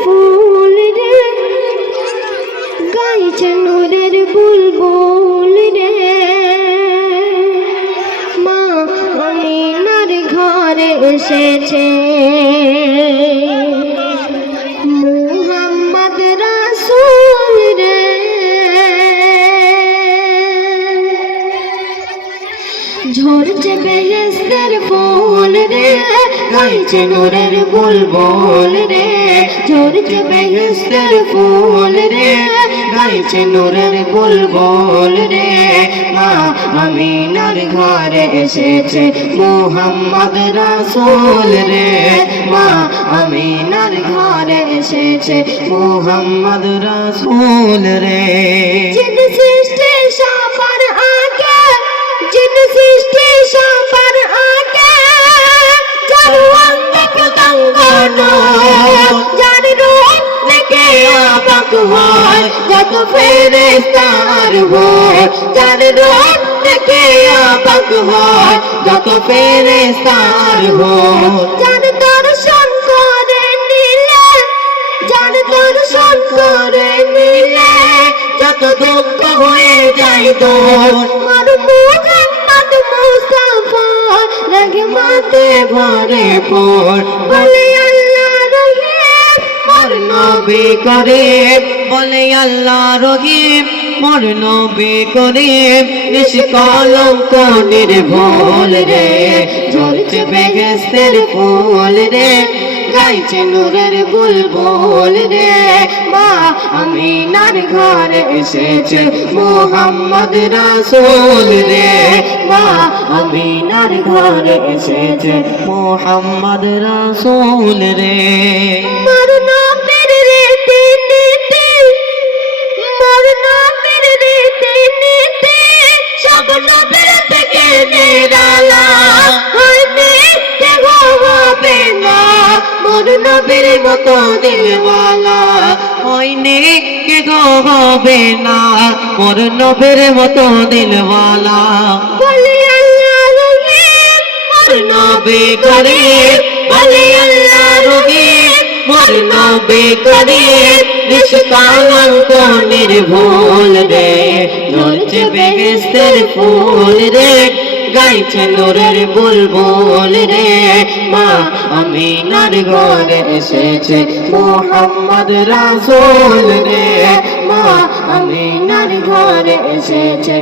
ফুল রে গাইছে নূরের বুলবুল রে মা আমিনার ঘরে এসেছে মুহাম্মদ রাসূল রে ঝরছে বেহেশতের ফুল রে গাইছে নূরের বুলবুল রে ঝরছে বেহেশতের ফুল রে গাইছে নূরের বুলবুল রে মা আমিনার ঘরে এসেছে মুহাম্মদ রাসূল রে মা আমিনার ঘরে এসেছে মুহাম্মদ রাসূল রে জিন সৃষ্টি সবার আগে জিন সৃষ্টি সবার আগে যার অঙ্গ পতঙ্গ যার রূপ দেখে অবাক হয় যত ফেরেশতার হয় যার রূপ দেখে অবাক হয় যত ফেরেশতার হয় যার দর্শন করে নিলে যার দর্শন করে নিলে যত দুঃখ হয়ে যায় দূর মুহাম্মদ মুস্তাফা রহমতে ভরে পড় বলে আল্লাহ রহিম মোর নবী করিম বলে আল্লাহ রহিম মোর নবী করিম নিষ্কলঙ্ক নির্ভুল রে ঝরছে বেহেশতের ফুল রে গাইছে নূরের বুলবুল রে মা আমিনার ঘরে এসেছে মুহাম্মদ রাসূল রে মা আমিনার ঘরে এসেছে মুহাম্মদ রাসূল রে মোর নবীর রীতি নীতি মোর নবীর রীতি নীতি সব নবীর থেকে নিরালা হয়নি কেহ হবে না মোর নবীর মতো দিলওয়ালা হয়নি কেহ হবে না মোর নবীর মতো দিলওয়ালা বলে আল্লাহ রহিম মোর নবী করিম বলে আল্লাহ রহিম মোর নবী করিম নিষ্কলঙ্ক নির্ভুল রে ঝরছে বেহেশতের ফুল রে গাইছে নূরের বুলবুল রে মা আমিনার ঘরে এসেছে মুহাম্মদ রাসূল রে মা আমিনার ঘরে এসেছে